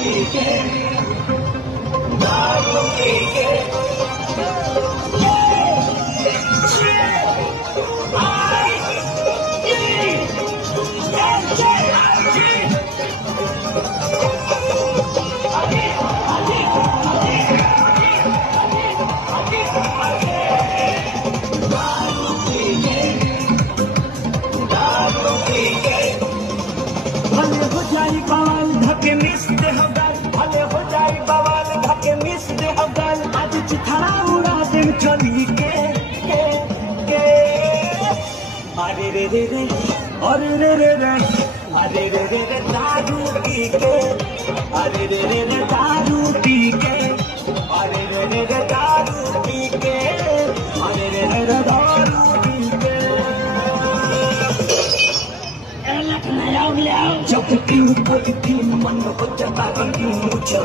पी के दारू पी के भले हो जाई बवाल धके मिस दे हो गाल भले हो जाई बवाल धके मिस दे हो गाल आज चिथड़ा उड़ा दिन चली के अरे रे रे रे अरे रे रे रे अरे रे रे रे दारू पी के अरे रे रे रे दारू पी के अरे रे रे रे दारू पी के अरे रे रे रे दारू पी के जब पीऊं मन हो जाता मुझे